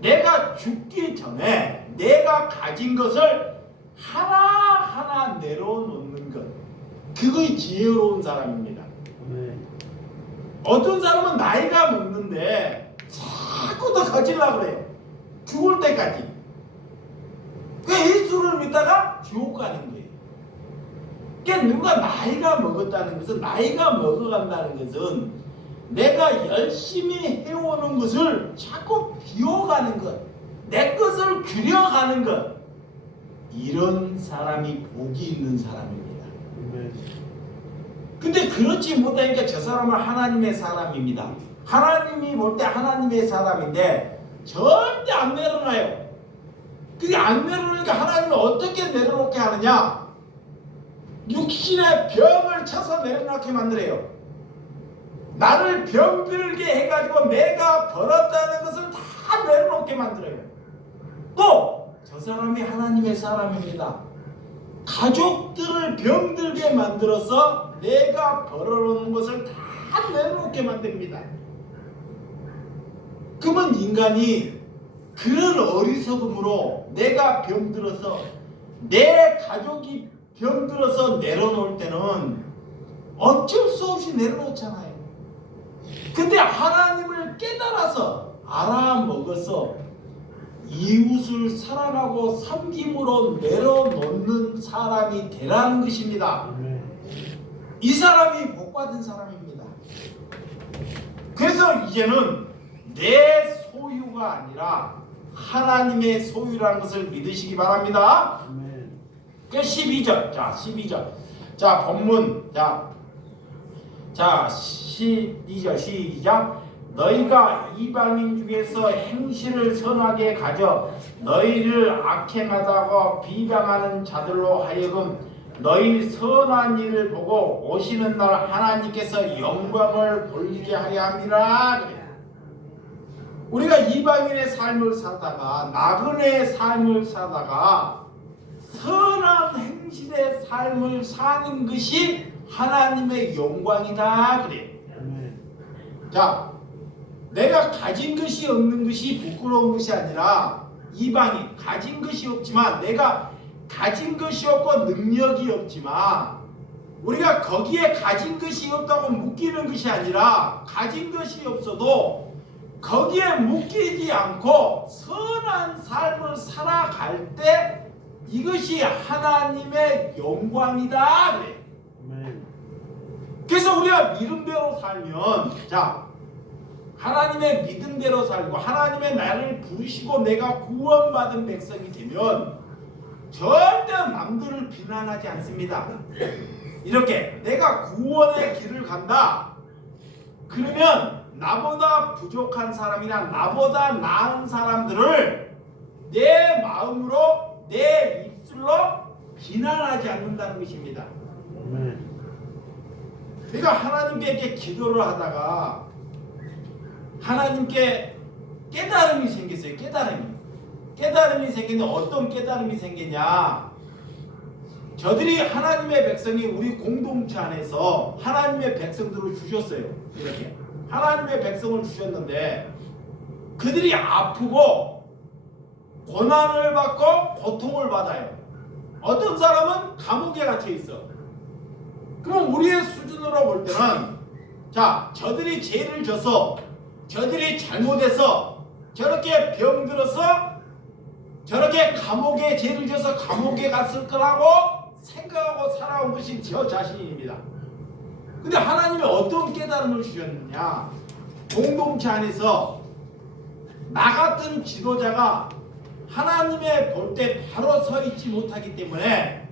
내가 죽기 전에 내가 가진 것을 하나하나 내려놓는 것, 그것이 지혜로운 사람입니다. 어떤 사람은 나이가 먹는데 자꾸 더 가지려고 그래요. 죽을 때까지. 그 예수를 믿다가 지옥 가는 거예요. 그러니까 누가 나이가 먹었다는 것은, 나이가 먹어간다는 것은 내가 열심히 해오는 것을 자꾸 비워가는 것, 내 것을 줄여가는 것, 이런 사람이 복이 있는 사람입니다. 근데 그렇지 못하니까 저 사람은 하나님의 사람입니다. 하나님이 볼 때 하나님의 사람인데 절대 안 내려놔요. 그게 안 내려놓으니까 하나님은 어떻게 내려놓게 하느냐? 육신의 병을 쳐서 내려놓게 만들어요. 나를 병들게 해가지고 내가 벌었다는 것을 다 내려놓게 만들어요. 또 저 사람이 하나님의 사람입니다. 가족들을 병들게 만들어서 내가 벌어놓은 것을 다 내려놓게 만듭니다. 그러면 인간이 그런 어리석음으로 내가 병들어서, 내 가족이 병들어서 내려놓을 때는 어쩔 수 없이 내려놓잖아요. 근데 하나님을 깨달아서 알아먹어서 이웃을 사랑하고 섬김으로 내려놓는 사람이 되라는 것입니다. 이 사람이 복받은 사람입니다. 그래서 이제는 내 소유가 아니라 하나님의 소유라는 것을 믿으시기 바랍니다. 그 12절. 자, 12절. 자, 본문. 자, 12절 시작. 너희가 이방인 중에서 행실을 선하게 가져 너희를 악행하다고 비방하는 자들로 하여금 너희 선한 일을 보고 오시는 날 하나님께서 영광을 돌리게 하려 함이라. 그래. 우리가 이방인의 삶을 살다가, 나그네의 삶을 살다가 선한 행실의 삶을 사는 것이 하나님의 영광이다 그래. 자, 내가 가진 것이 없는 것이 부끄러운 것이 아니라, 이방인 가진 것이 없지만, 내가 가진 것이 없고 능력이 없지만 우리가 거기에 가진 것이 없다고 묶이는 것이 아니라 가진 것이 없어도 거기에 묶이지 않고 선한 삶을 살아갈 때 이것이 하나님의 영광이다 그래. 그래서 우리가 믿음대로 살면 하나님의 믿음대로 살고 하나님의 나를 부르시고 내가 구원받은 백성이 되면 절대 남들을 비난하지 않습니다. 이렇게 내가 구원의 길을 간다. 그러면 나보다 부족한 사람이나 나보다 나은 사람들을 내 마음으로 내 입술로 비난하지 않는다는 것입니다. 그러니까 하나님께 이렇게 기도를 하다가 하나님께 깨달음이 생겼어요. 깨달음이 생기는데 어떤 깨달음이 생기냐? 저들이 하나님의 백성이 우리 공동체 안에서 하나님의 백성들을 주셨어요. 이렇게 하나님의 백성을 주셨는데 그들이 아프고 고난을 받고 고통을 받아요. 어떤 사람은 감옥에 갇혀 있어. 그럼 우리의 수준으로 볼 때는 저들이 죄를 져서 저들이 잘못해서 저렇게 병들어서 저렇게 감옥에 죄를 져서 감옥에 갔을 거라고 생각하고 살아온 것이 저 자신입니다. 근데 하나님이 어떤 깨달음을 주셨느냐? 공동체 안에서 나 같은 지도자가 하나님의 볼 때 바로 서 있지 못하기 때문에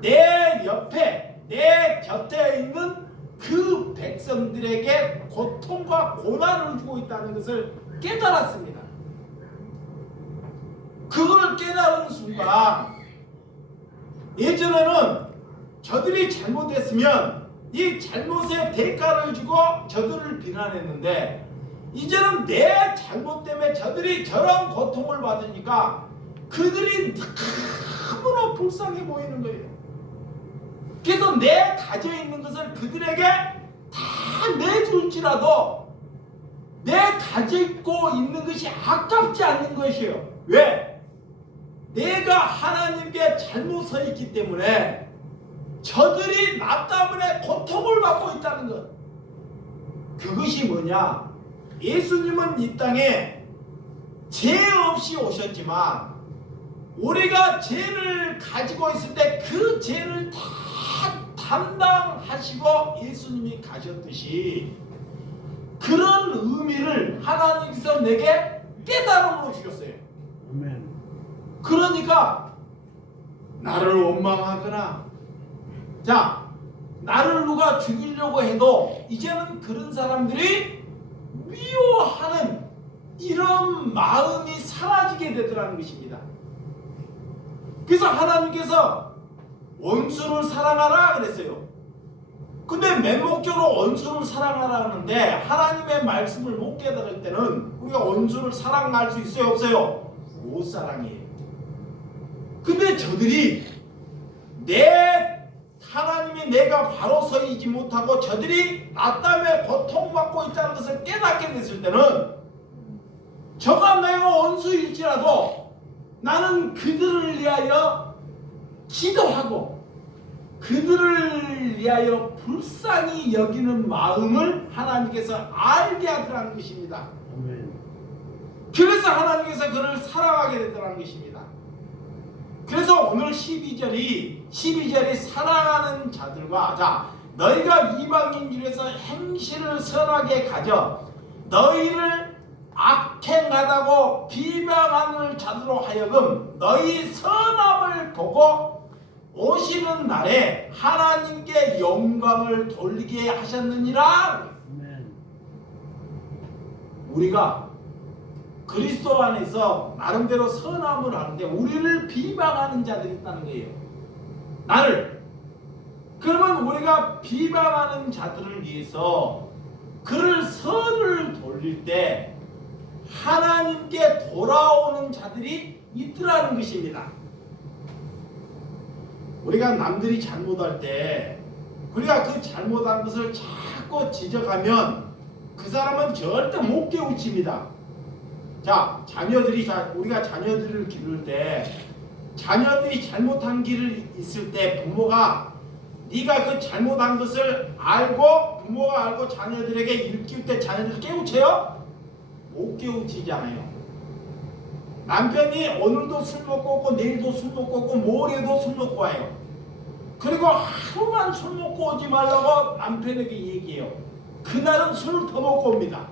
내 옆에 내 곁에 있는 그 백성들에게 고통과 고난을 주고 있다는 것을 깨달았습니다. 그걸 깨달은 순간 예전에는 저들이 잘못했으면 이 잘못의 대가를 주고 저들을 비난했는데 이제는 내 잘못 때문에 저들이 저런 고통을 받으니까 그들이 너무나 불쌍해 보이는 거예요. 그래서 내 가져 있는 것을 그들에게 다 내줄지라도 내 가지고 있는 것이 아깝지 않는 것이에요. 왜? 내가 하나님께 잘못 서 있기 때문에 저들이 나 때문에 고통을 받고 있다는 것. 그것이 뭐냐? 예수님은 이 땅에 죄 없이 오셨지만 우리가 죄를 가지고 있을 때 그 죄를 다 담당하시고 예수님이 가셨듯이 그런 의미를 하나님께서 내게 깨달음으로 주셨어요. 아멘. 그러니까 나를 원망하거나 나를 누가 죽이려고 해도 이제는 그런 사람들이 미워하는 이런 마음이 사라지게 되더라는 것입니다. 그래서 하나님께서 원수를 사랑하라 그랬어요. 근데 맨목적으로 원수를 사랑하라 하는데 하나님의 말씀을 못 깨달을 때는 우리가 원수를 사랑할 수 있어요 없어요? 못 사랑해요. 근데 저들이 하나님이 내가 바로 서 있지 못하고 저들이 나 때문에 고통받고 있다는 것을 깨닫게 됐을 때는 저가 내가 원수일지라도 나는 그들을 위하여 기도하고 그들을 위하여 불쌍히 여기는 마음을 하나님께서 알게 하더라는 것입니다. 아멘. 그래서 하나님께서 그를 사랑하게 되더라는 것입니다. 그래서 오늘 12절이 사랑하는 자들과 너희가 이방인 중에서 행실을 선하게 가져 너희를 악행하다고 비방하는 자들로 하여금 너희 선함을 보고 오시는 날에 하나님께 영광을 돌리게 하셨느니라. 아멘. 우리가 그리스도 안에서 나름대로 선함을 하는데 우리를 비방하는 자들이 있다는 거예요. 나를. 그러면 우리가 비방하는 자들을 위해서 그를 선을 돌릴 때 하나님께 돌아오는 자들이 있더라는 것입니다. 우리가 남들이 잘못할 때 우리가 그 잘못한 것을 자꾸 지적하면 그 사람은 절대 못 깨우칩니다. 우리가 자녀들을 기를 때 자녀들이 잘못한 길을 있을 때 부모가 네가 그 잘못한 것을 알고 부모가 알고 자녀들에게 일으킬 때 자녀들을 깨우쳐요? 못 깨우치잖아요. 남편이 오늘도 술 먹고 오고 내일도 술 먹고 오고 모레도 술 먹고 와요. 그리고 하루만 술 먹고 오지 말라고 남편에게 얘기해요. 그날은 술을 더 먹고 옵니다.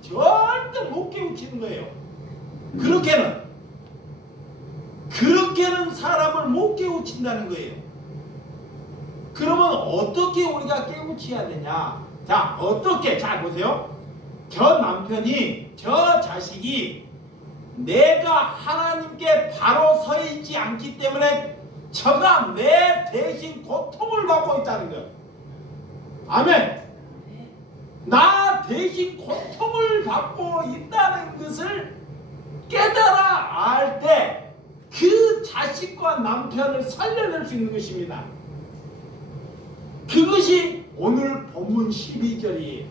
절대 못 깨우치는 거예요. 그렇게는 사람을 못 깨우친다는 거예요. 그러면 어떻게 우리가 깨우쳐야 되냐? 자, 어떻게? 잘 보세요. 저 남편이, 저 자식이 내가 하나님께 바로 서 있지 않기 때문에 저가 내 대신 고통을 받고 있다는 거예요. 아멘. 나 대신 고통을 받고 있다는 것을 깨달아 알 때 그 자식과 남편을 살려낼 수 있는 것입니다. 그것이 오늘 본문 12절이에요.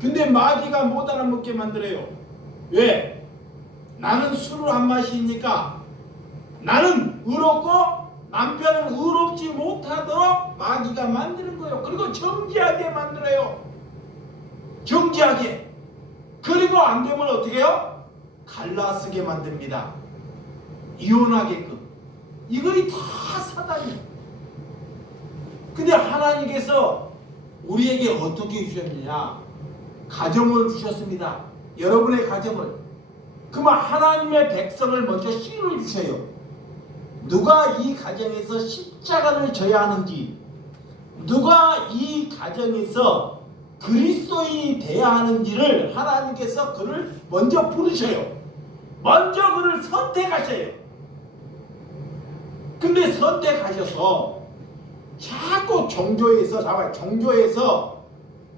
근데 마귀가 못 알아먹게 만들어요. 왜? 나는 술을 안 마시니까 나는 의롭고 남편은 의롭지 못하도록 마귀가 만드는 거예요. 그리고 정지하게 만들어요. 정지하게. 그리고 안 되면 어떻게 해요? 갈라쓰게 만듭니다. 이혼하게끔. 이거이 다 사단이에요. 근데 하나님께서 우리에게 어떻게 주셨느냐? 가정을 주셨습니다. 여러분의 가정을. 그러면 하나님의 백성을 먼저 씨를 주셔요. 누가 이 가정에서 십자가를 져야 하는지, 누가 이 가정에서 그리스도인이 돼야 하는지를 하나님께서 그를 먼저 부르셔요. 먼저 그를 선택하셔요. 근데 선택하셔서 자꾸 종교에서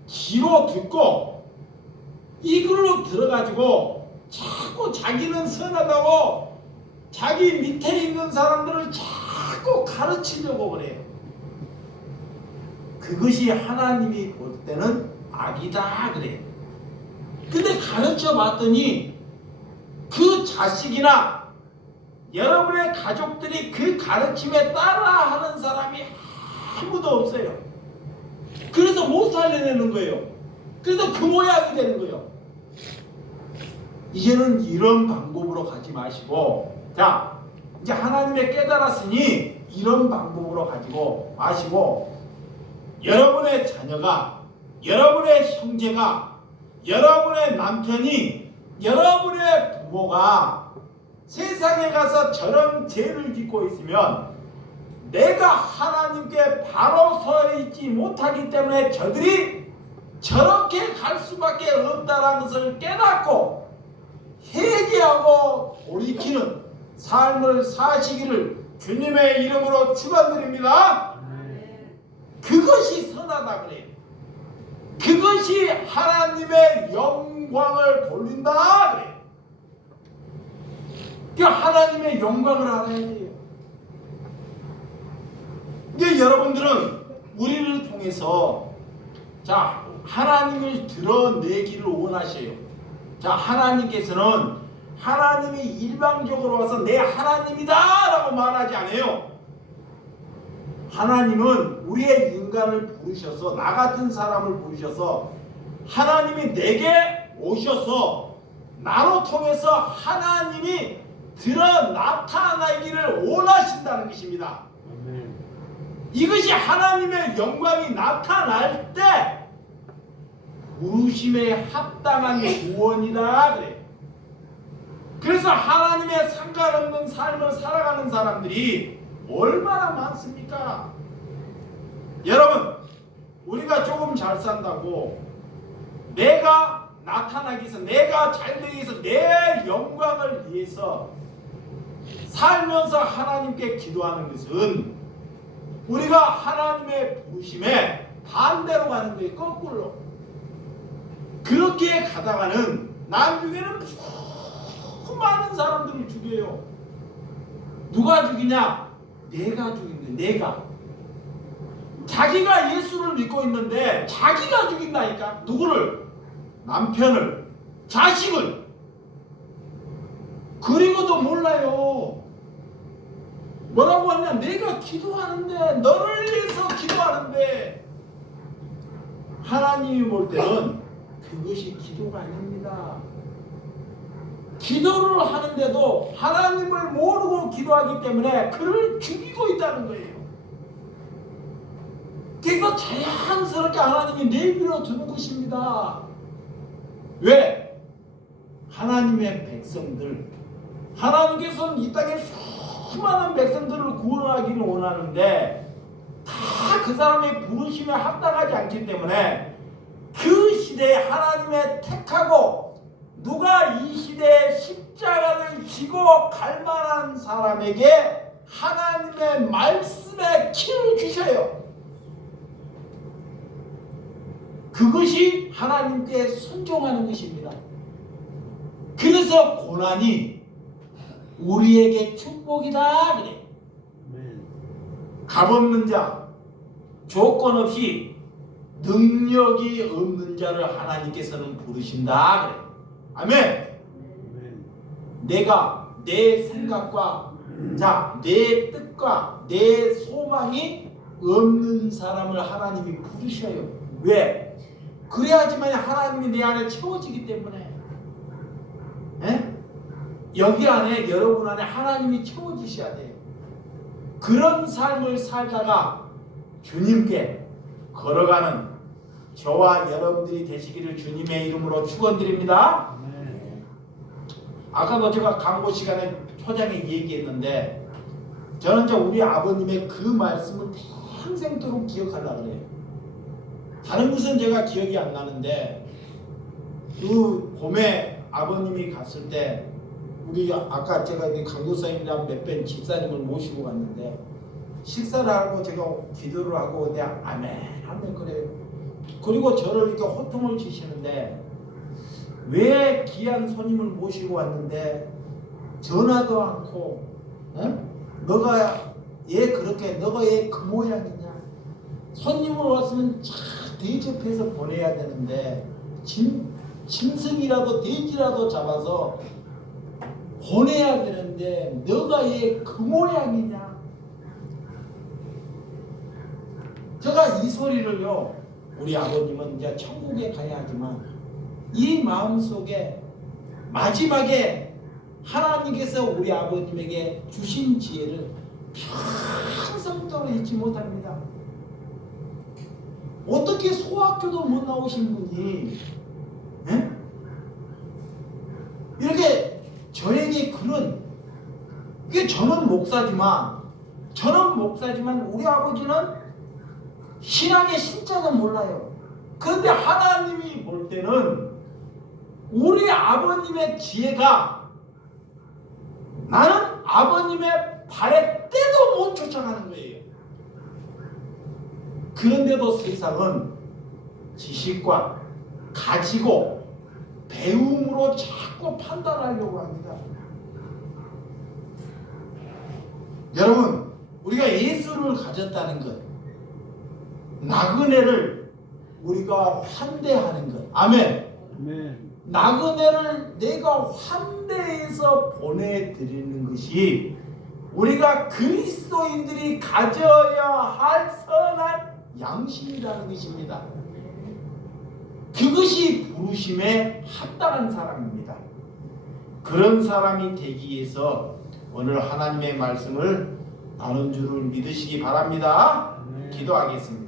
귀로 듣고 이걸로 들어가지고 자꾸 자기는 선하다고 자기 밑에 있는 사람들을 자꾸 가르치려고 그래요. 그것이 하나님이 볼 때는 악이다 그래요. 근데 가르쳐 봤더니 그 자식이나 여러분의 가족들이 그 가르침에 따라하는 사람이 아무도 없어요. 그래서 못 살려내는 거예요. 그래서 그 모양이 되는 거예요. 이제는 이런 방법으로 가지 마시고, 자, 이제 하나님의 깨달았으니 이런 방법으로 가지고 마시고, 여러분의 자녀가, 여러분의 형제가, 여러분의 남편이, 여러분의 부모가 세상에 가서 저런 죄를 짓고 있으면 내가 하나님께 바로 서 있지 못하기 때문에 저들이 저렇게 갈 수밖에 없다는 것을 깨닫고 회개하고 돌이키는 삶을 사시기를 주님의 이름으로 축원드립니다. 그것이 선하다 그래요. 그것이 하나님의 영광을 돌린다 그래요. 하나님의 영광을 알아야 돼요. 이게 여러분들은 우리를 통해서 자 하나님을 드러내기를 원하셔요. 자 하나님께서는 하나님이 일방적으로 와서 내 하나님이다 라고 말하지 않아요. 하나님은 우리의 인간을 부르셔서 나 같은 사람을 부르셔서 하나님이 내게 오셔서 나로 통해서 하나님이 드러 나타나기를 원하신다는 것입니다. 이것이 하나님의 영광이 나타날 때 부르심에 합당한 구원이다 그래. 그래서 하나님의 상관없는 삶을 살아가는 사람들이 얼마나 많습니까? 여러분, 우리가 조금 잘 산다고 내가 나타나기 위해서, 내가 잘 되기 위해서, 내 영광을 위해서 살면서 하나님께 기도하는 것은 우리가 하나님의 부르심에 반대로 가는 거예요. 거꾸로. 그렇게 가다가는 나중에는 많은 사람들을 죽여요. 누가 죽이냐? 내가 죽인 거예요. 내가. 자기가 예수를 믿고 있는데 자기가 죽인다니까. 누구를? 남편을, 자식을. 그리고도 몰라요. 뭐라고 하냐? 내가 기도하는데, 너를 위해서 기도하는데, 하나님이 볼 때는 그것이 기도가 아닙니다. 기도를 하는데도 하나님을 모르고 기도하기 때문에 그를 죽이고 있다는 거예요. 그래서 자연스럽게 하나님이 내버려 두는 것입니다. 왜? 하나님의 백성들, 하나님께서는 이 땅에 수많은 백성들을 구원하기를 원하는데 다 그 사람의 부르심에 합당하지 않기 때문에 그 시대에 하나님의 택하고 누가 이 시대에 십자가를 지고 갈 만한 사람에게 하나님의 말씀에 키를 주셔요. 그것이 하나님께 순종하는 것입니다. 그래서 고난이 우리에게 축복이다 그래. 값없는 자, 조건 없이 능력이 없는 자를 하나님께서는 부르신다 그래. 아멘. 내가 내 생각과 내 뜻과 내 소망이 없는 사람을 하나님이 부르셔요. 왜? 그래야지만 하나님이 내 안에 채워지기 때문에. 에? 여기 안에, 여러분 안에 하나님이 채워지셔야 돼요. 그런 삶을 살다가 주님께 걸어가는 저와 여러분들이 되시기를 주님의 이름으로 축원드립니다. 아까도 제가 광고 시간에 초장에 얘기했는데 저는 이제 우리 아버님의 그 말씀을 평생도록 기억하려고 그래요. 다른 것은 제가 기억이 안 나는데 그 봄에 아버님이 갔을 때 우리 아까 제가 강도사님이랑 몇 번 집사님을 모시고 갔는데 식사를 하고 제가 기도를 하고 내가 아멘 하면 그래요. 그리고 저를 이렇게 호통을 치시는데 왜 귀한 손님을 모시고 왔는데 전화도 않고 너가 얘 그렇게 너가 얘 그 모양이냐? 손님을 왔으면 잘 대접해서 보내야 되는데 짐승이라도 돼지라도 잡아서 보내야 되는데 너가 얘 그 모양이냐? 제가 이 소리를요, 우리 아버님은 이제 천국에 가야 하지만 이 마음속에 마지막에 하나님께서 우리 아버님에게 주신 지혜를 평생도록 잊지 못합니다. 어떻게 소학교도 못 나오신 분이 이렇게 저에게 그런, 이게 저는 목사지만 우리 아버지는 신앙의 신자는 몰라요. 그런데 하나님이 볼 때는 우리 아버님의 지혜가 나는 아버님의 발에 때도 못 쫓아가는 거예요. 그런데도 세상은 지식과 가지고 배움으로 자꾸 판단하려고 합니다. 여러분, 우리가 예수를 가졌다는 것, 나그네를 우리가 환대하는 것, 아멘. 나그네를 내가 환대해서 보내드리는 것이 우리가 그리스도인들이 가져야 할 선한 양심이라는 것입니다. 그것이 부르심에 합당한 사람입니다. 그런 사람이 되기 위해서 오늘 하나님의 말씀을 나눈 줄을 믿으시기 바랍니다. 기도하겠습니다.